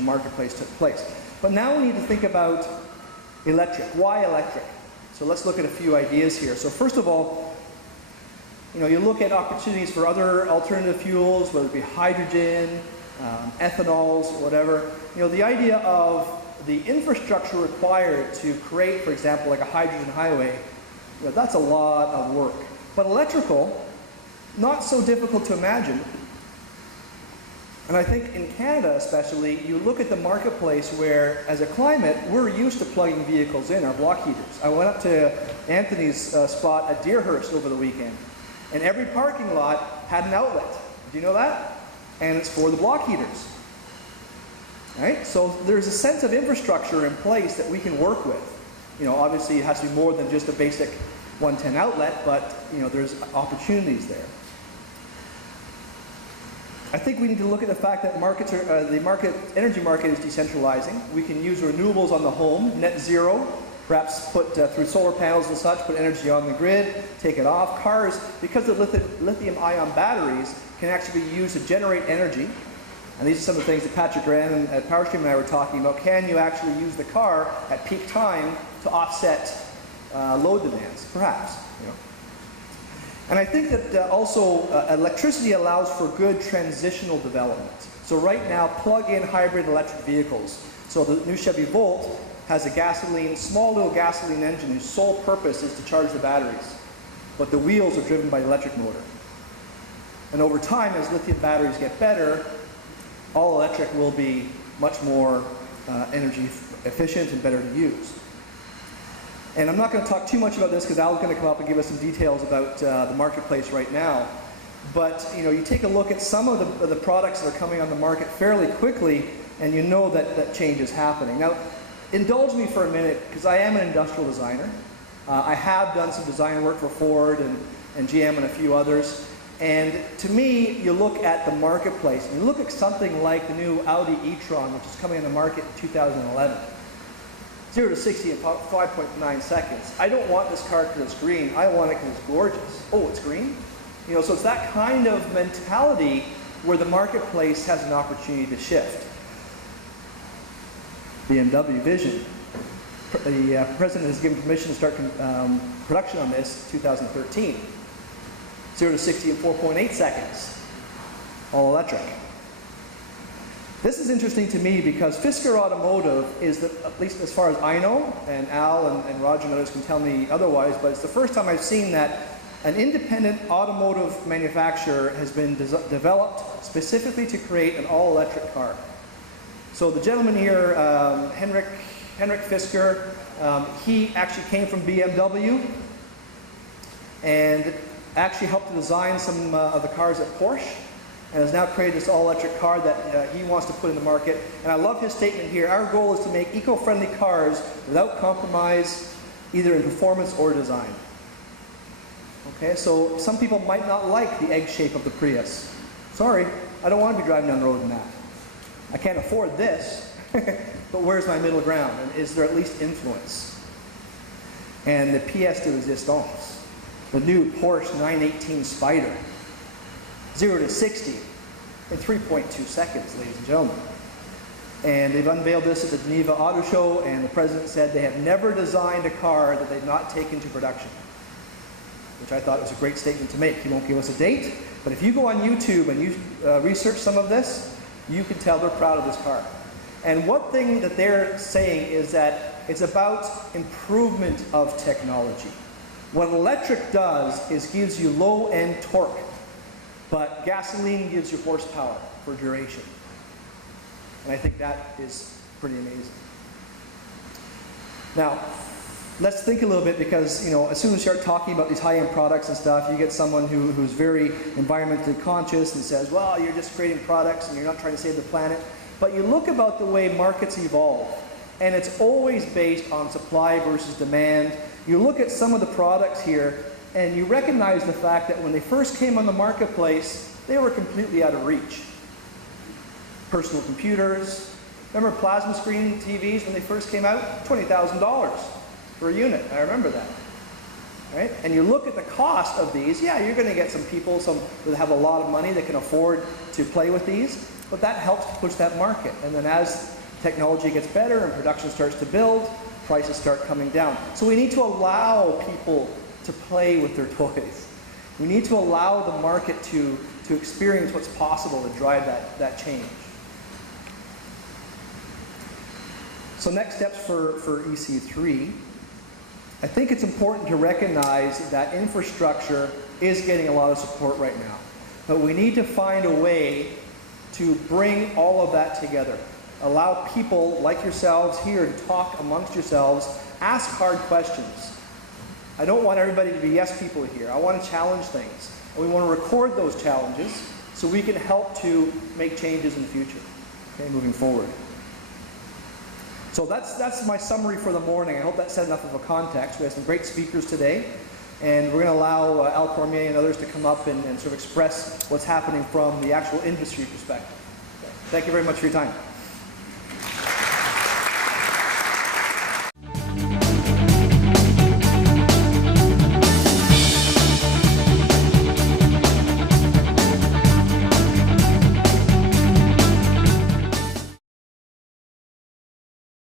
the marketplace took place. But now we need to think about electric. Why electric? So let's look at a few ideas here. So first of all, you look at opportunities for other alternative fuels, whether it be hydrogen, ethanols, whatever. The idea of the infrastructure required to create, for example, like a hydrogen highway, that's a lot of work. But electrical, not so difficult to imagine. And I think in Canada especially, you look at the marketplace where, as a climate, we're used to plugging vehicles in, our block heaters. I went up to Anthony's spot at Deerhurst over the weekend, and every parking lot had an outlet. Do you know that? And it's for the block heaters. Right? So there's a sense of infrastructure in place that we can work with. Obviously it has to be more than just a basic 110 outlet, but there's opportunities there. I think we need to look at the fact that the energy market is decentralizing. We can use renewables on the home, net zero, perhaps put through solar panels and such, put energy on the grid, take it off. Cars, because of lithium-ion batteries, can actually be used to generate energy. And these are some of the things that Patrick Graham at PowerStream and I were talking about. Can you actually use the car at peak time to offset load demands? Perhaps. And I think that also electricity allows for good transitional development. So right now, plug-in hybrid electric vehicles. So the new Chevy Volt has a small little gasoline engine whose sole purpose is to charge the batteries. But the wheels are driven by the electric motor. And over time, as lithium batteries get better, all electric will be much more energy efficient and better to use. And I'm not going to talk too much about this because Al's going to come up and give us some details about the marketplace right now. But you take a look at some of the products that are coming on the market fairly quickly, and you know that change is happening. Now, indulge me for a minute because I am an industrial designer. I have done some design work for Ford and GM and a few others. And to me, you look at the marketplace, and you look at something like the new Audi e-tron, which is coming on the market in 2011. 0 to 60 in 5.9 seconds. I don't want this car because it's green. I want it because it's gorgeous. Oh, it's green? So it's that kind of mentality where the marketplace has an opportunity to shift. BMW Vision. The president has given permission to start production on this in 2013. 0 to 60 in 4.8 seconds. All electric. This is interesting to me because Fisker Automotive is, at least as far as I know, and Al and Roger and others can tell me otherwise, but it's the first time I've seen that an independent automotive manufacturer has been developed specifically to create an all-electric car. So the gentleman here, Henrik Fisker, he actually came from BMW and actually helped to design some of the cars at Porsche, and has now created this all-electric car that he wants to put in the market. And I love his statement here. Our goal is to make eco-friendly cars without compromise, either in performance or design. Okay, so some people might not like the egg shape of the Prius. Sorry, I don't want to be driving down the road in that. I can't afford this, but where's my middle ground? And is there at least influence? And the pièce de résistance, the new Porsche 918 Spyder. 0 to 60 in 3.2 seconds, ladies and gentlemen. And they've unveiled this at the Geneva Auto Show, and the president said they have never designed a car that they've not taken to production, which I thought was a great statement to make. He won't give us a date, but if you go on YouTube and you research some of this, you can tell they're proud of this car. And one thing that they're saying is that it's about improvement of technology. What electric does is gives you low-end torque, but gasoline gives you horsepower for duration. And I think that is pretty amazing. Now, let's think a little bit because, as soon as you start talking about these high-end products and stuff, you get someone who's very environmentally conscious and says, well, you're just creating products and you're not trying to save the planet. But you look about the way markets evolve, and it's always based on supply versus demand. You look at some of the products here, and you recognize the fact that when they first came on the marketplace, they were completely out of reach. Personal computers. Remember plasma screen TVs when they first came out? $20,000 for a unit. I remember that. Right? And you look at the cost of these, yeah, you're going to get some people that have a lot of money that can afford to play with these. but that helps to push that market. And then as technology gets better and production starts to build, prices start coming down. So we need to allow people to play with their toys. We need to allow the market to experience what's possible to drive that change. So next steps for EC3. I think it's important to recognize that infrastructure is getting a lot of support right now. But we need to find a way to bring all of that together. Allow people like yourselves here to talk amongst yourselves, ask hard questions. I don't want everybody to be yes people here. I want to challenge things. And we want to record those challenges so we can help to make changes in the future, okay, moving forward. So that's my summary for the morning. I hope that set enough of a context. We have some great speakers today, and we're going to allow Al Cormier and others to come up and sort of express what's happening from the actual industry perspective. Thank you very much for your time.